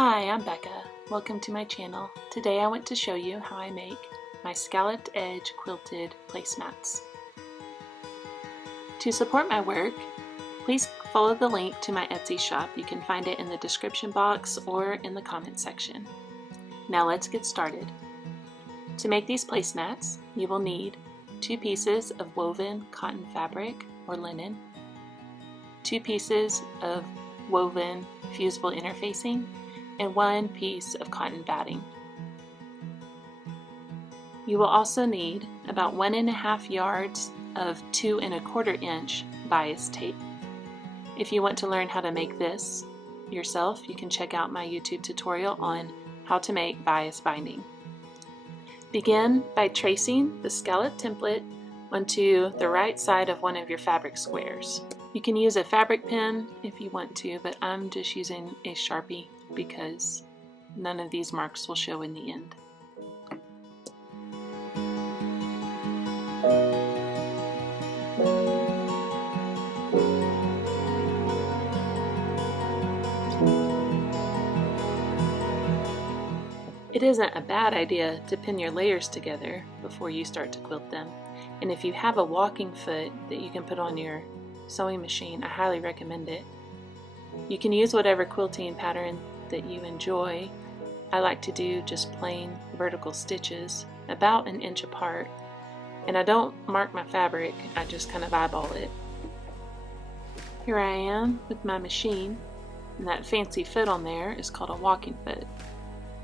Hi, I'm Becca. Welcome to my channel. Today I want to show you how I make my scalloped edge quilted placemats. To support my work, please follow the link to my Etsy shop. You can find it in the description box or in the comment section. Now let's get started. To make these placemats, you will need 2 pieces of woven cotton fabric or linen, 2 pieces of woven fusible interfacing, and 1 piece of cotton batting. You will also need about 1.5 yards of 2 1/4 inch bias tape. If you want to learn how to make this yourself, you can check out my YouTube tutorial on how to make bias binding. Begin by tracing the scallop template onto the right side of one of your fabric squares. You can use a fabric pen if you want to, but I'm just using a Sharpie because none of these marks will show in the end. It isn't a bad idea to pin your layers together before you start to quilt them, and if you have a walking foot that you can put on your sewing machine, I highly recommend it. You can use whatever quilting pattern that you enjoy. I like to do just plain vertical stitches about 1 inch apart, and I don't mark my fabric, I just kind of eyeball it. Here I am with my machine, and that fancy foot on there is called a walking foot.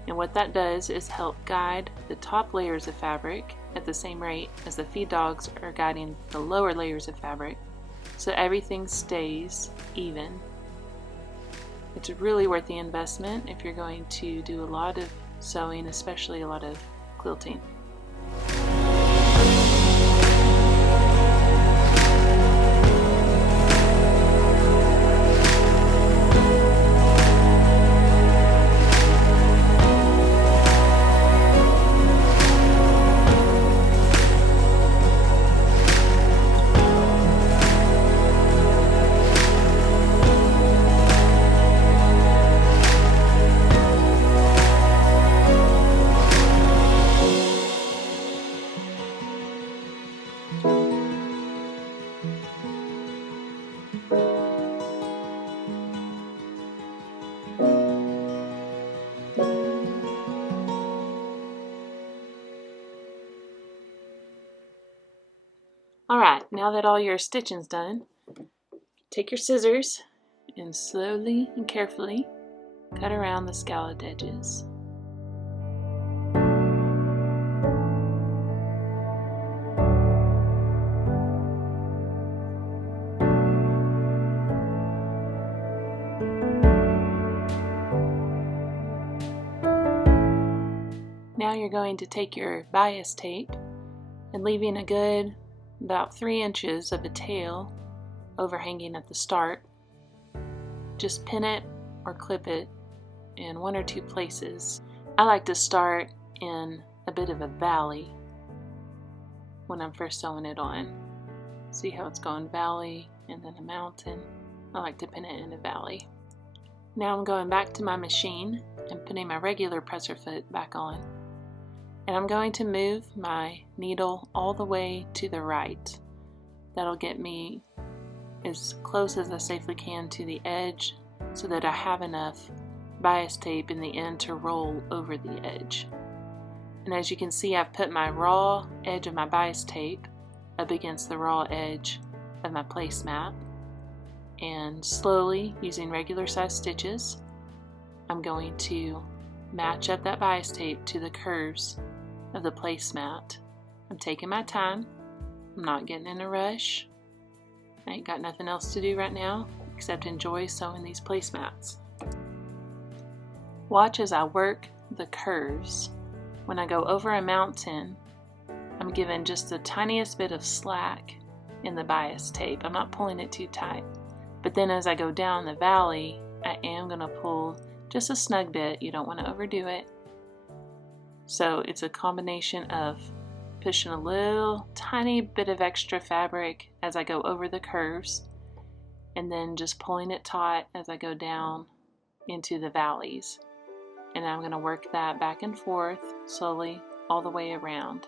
And what that does is help guide the top layers of fabric at the same rate as the feed dogs are guiding the lower layers of fabric, so everything stays even. It's really worth the investment if you're going to do a lot of sewing, especially a lot of quilting. Alright, now that all your stitching's done, take your scissors and slowly and carefully cut around the scalloped edges. Now you're going to take your bias tape and leaving a good about 3 inches of a tail overhanging at the start, just pin it or clip it in 1 or 2 places. I like to start in a bit of a valley when I'm first sewing it on. See how it's going valley and then a mountain? I like to pin it in a valley. Now I'm going back to my machine and putting my regular presser foot back on. And I'm going to move my needle all the way to the right. That'll get me as close as I safely can to the edge so that I have enough bias tape in the end to roll over the edge. And as you can see, I've put my raw edge of my bias tape up against the raw edge of my placemat, and slowly, using regular size stitches, I'm going to match up that bias tape to the curves of the placemat. I'm taking my time. I'm not getting in a rush. I ain't got nothing else to do right now except enjoy sewing these placemats. Watch as I work the curves. When I go over a mountain, I'm given just the tiniest bit of slack in the bias tape. I'm not pulling it too tight. But then as I go down the valley, I am going to pull just a snug bit. You don't want to overdo it. So it's a combination of pushing a little tiny bit of extra fabric as I go over the curves, and then just pulling it taut as I go down into the valleys. and I'm going to work that back and forth slowly all the way around.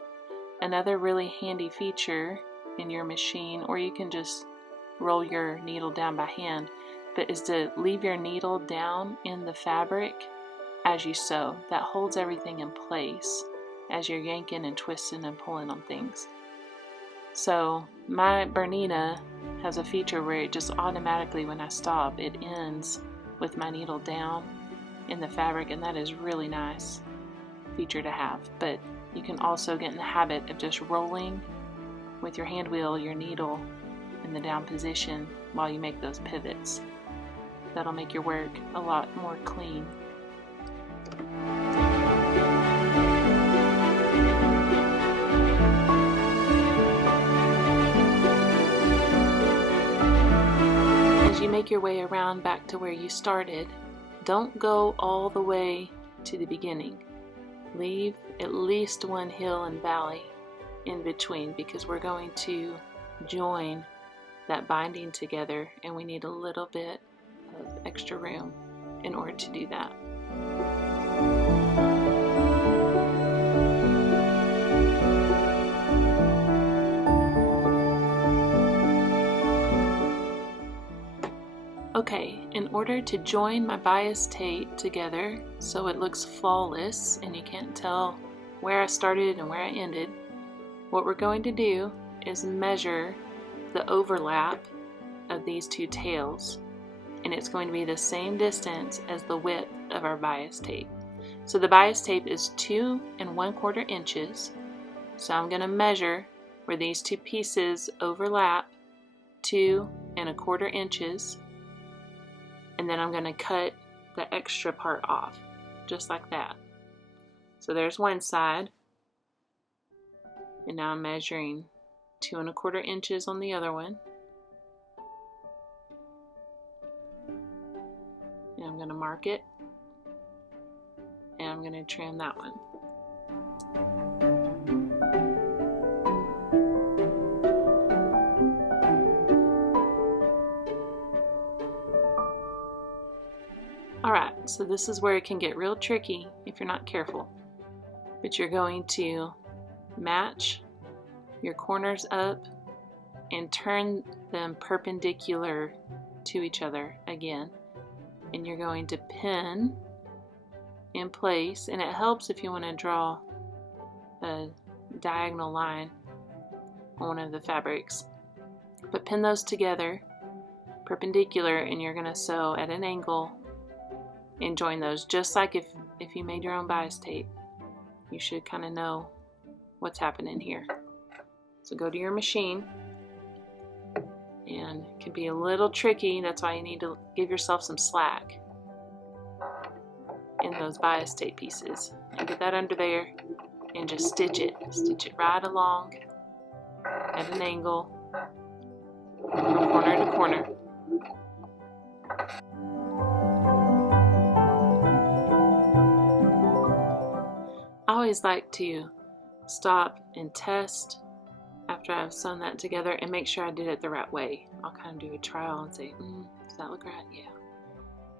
Another really handy feature in your machine, or you can just roll your needle down by hand, but is to leave your needle down in the fabric as you sew. That holds everything in place as you're yanking and twisting and pulling on things. So my Bernina has a feature where it just automatically, when I stop, it ends with my needle down in the fabric, and that is really nice feature to have. But you can also get in the habit of just rolling with your hand wheel your needle in the down position while you make those pivots. That'll make your work a lot more clean. As you make your way around back to where you started, don't go all the way to the beginning. Leave at least one hill and valley in between, because we're going to join that binding together, and we need a little bit of extra room in order to do that. Okay, in order to join my bias tape together so it looks flawless and you can't tell where I started and where I ended, what we're going to do is measure the overlap of these two tails, and it's going to be the same distance as the width of our bias tape. So the bias tape is 2 1/4 inches, so I'm going to measure where these two pieces overlap, 2 1/4 inches, and then I'm going to cut the extra part off, just like that. So there's one side, and now I'm measuring 2 1/4 inches on the other one. And I'm going to mark it, and I'm going to trim that one. Alright, so this is where it can get real tricky if you're not careful. But you're going to match your corners up and turn them perpendicular to each other again. And you're going to pin in place, and it helps if you want to draw a diagonal line on one of the fabrics. But pin those together perpendicular, and you're going to sew at an angle and join those, just like if you made your own bias tape. You should kind of know what's happening here. So go to your machine, and it can be a little tricky. That's why you need to give yourself some slack in those bias tape pieces, and get that under there and just stitch it right along at an angle from corner to corner. I always like to stop and test after I've sewn that together and make sure I did it the right way. I'll kind of do a trial and say, does that look right? Yeah,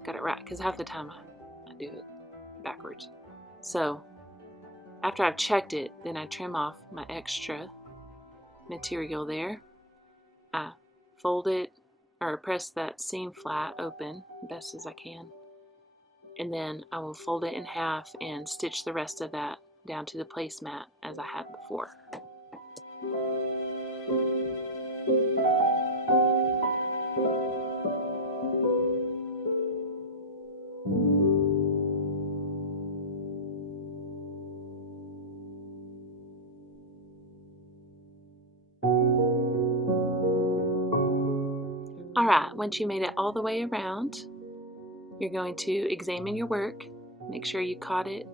got it right, because half the time I do it backwards. So after I've checked it, then I trim off my extra material there. I fold it, or press that seam flat open best as I can, and then I will fold it in half and stitch the rest of that down to the placemat as I had before. Alright, once you made it all the way around, you're going to examine your work, make sure you caught it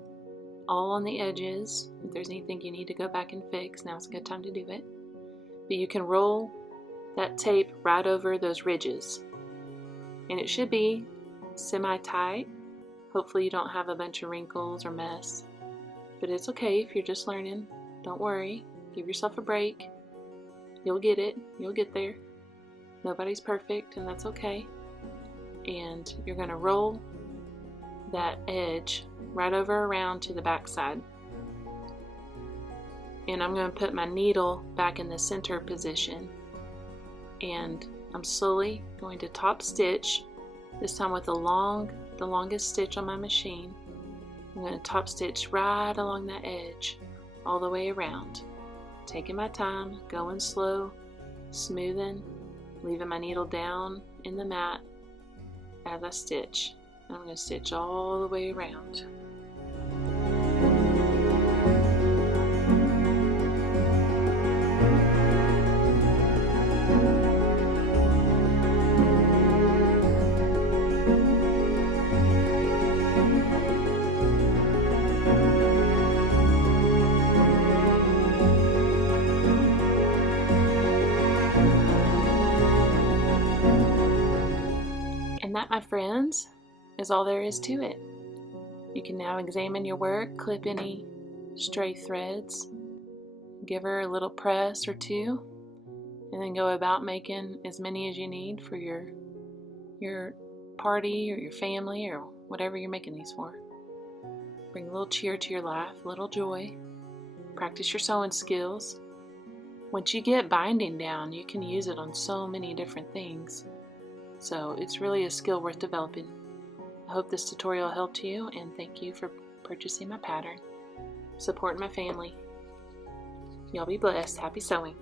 all on the edges. If there's anything you need to go back and fix, now's a good time to do it. But you can roll that tape right over those ridges, and it should be semi-tight. Hopefully you don't have a bunch of wrinkles or mess, but it's okay if you're just learning. Don't worry, give yourself a break. You'll get it, you'll get there. Nobody's perfect, and that's okay. And you're going to roll that edge right over around to the back side. And I'm going to put my needle back in the center position, and I'm slowly going to top stitch, this time with the longest stitch on my machine. I'm going to top stitch right along that edge all the way around, taking my time, going slow, smoothing, leaving my needle down in the mat as I stitch. And I'm going to stitch all the way around. And that, my friends, is all there is to it. You can now examine your work, clip any stray threads, give her a little press or two, and then go about making as many as you need for your party or your family or whatever you're making these for. Bring a little cheer to your life, a little joy. Practice your sewing skills. Once you get binding down, you can use it on so many different things. So it's really a skill worth developing. I hope this tutorial helped you, and thank you for purchasing my pattern, supporting my family. Y'all be blessed. Happy sewing.